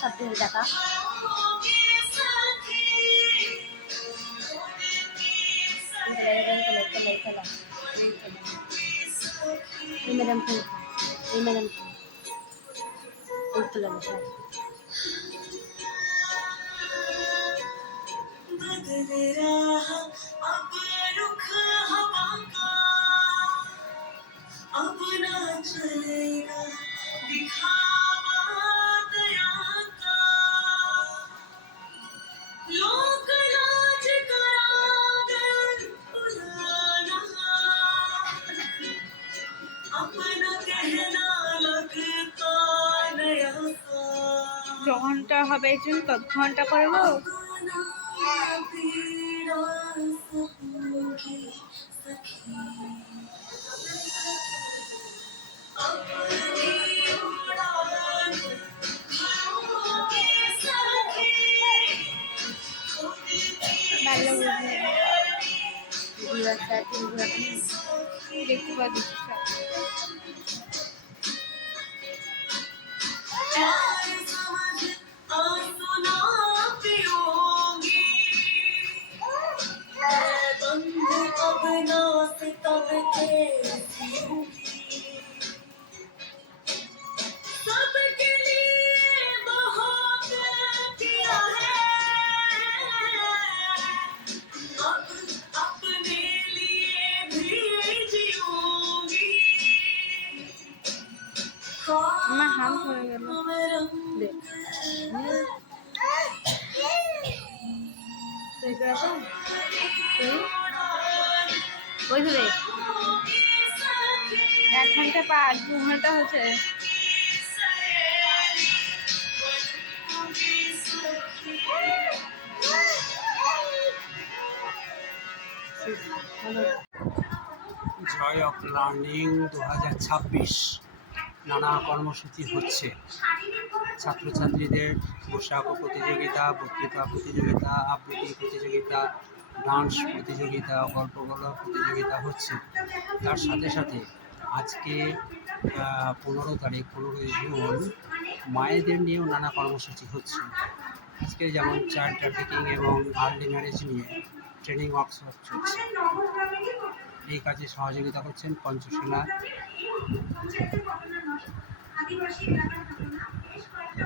সব টাকা। এই ম্যাডাম এই ম্যাডাম तुला अब रुख हवा का अब ना चलेगा दिखावा दया का लोक लाज करागर बुलाना अपना कहना लगता नया ঘন্টা হবে ঘন্টা করবো দেখতে পাচ্ছি আমার হাম হয়ে গেল ওই ধরে 1 ঘন্টা পার 2 ঘন্টা হচ্ছে জয় অফ লার্নিং 2026 নানা কর্মসূচি হচ্ছে। ছাত্রছাত্রীদের পোশাক প্রতিযোগিতা, বক্তৃতা প্রতিযোগিতা, আবৃত্তি প্রতিযোগিতা, ডান্স প্রতিযোগিতা, গল্প বলার প্রতিযোগিতা হচ্ছে। তার সাথে সাথে আজকে 15 তারিখ 15ই জুন মায়েদের নিয়েও নানা কর্মসূচি হচ্ছে। আজকে যেমন চাইল্ড ট্রাফিকিং এবং আর্লি ম্যারেজ নিয়ে ট্রেনিং ওয়ার্কশপ চলছে। এই কাজে সহযোগিতা করছেন পঞ্চসেনা। আদিবাসী এলাকার ঘটনা বেশ কয়েকটা